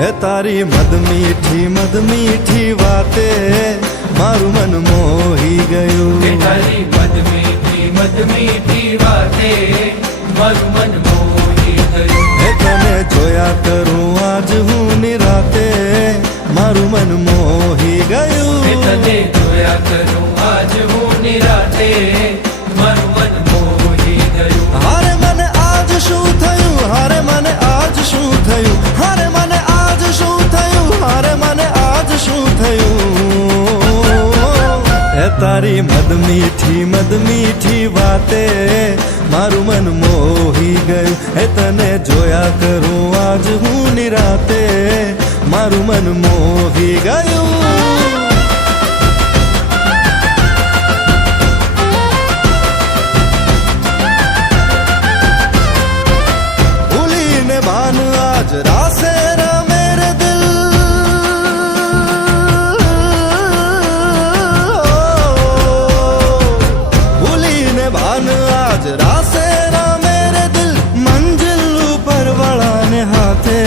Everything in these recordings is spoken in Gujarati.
હે તારી મદ મીઠી વાતે મારું મન મોહી ગયું. હે તારી મદ મીઠી વાતે મારું મન મોહી ગયું. હે તને જોયા કરું આજ હું નિરાતે મારું મન મોહી ગયું. હે તને જોયા કરું આજ હું નિરાતે મારું મન મોહી ગયું. હારે મને આજ શું થયું, હારે મને આજ શું થયું, હારે મને આજ શું થયું, હારે મને આજ શું થયું. હે તારી મદ મીઠી વાતે મારું મન મોહી ગયું. હે તને જોયા કરું આજ હું નિરાતે મારું મન મોહી ગયું. भान आज रासे मेरे दिल भूली ने भान आज रासे मेरे दिल मंजिल ऊपर वाला ने हाथे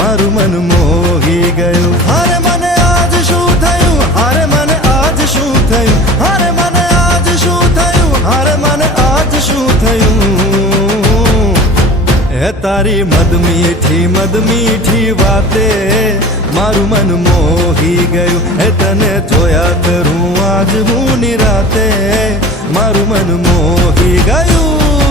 मारू मन मोही गયું. हारे मने आज શું થયું, हारे मने आज શું થયું, हारे मने आज શું થયું, हारे मने आज શું થયું. હે તારી મદ મીઠી વાતે મારું મન મોહી ગયું. હે તને જોયા કરું આજ હું નિરાતે મારું મન મોહી ગયું.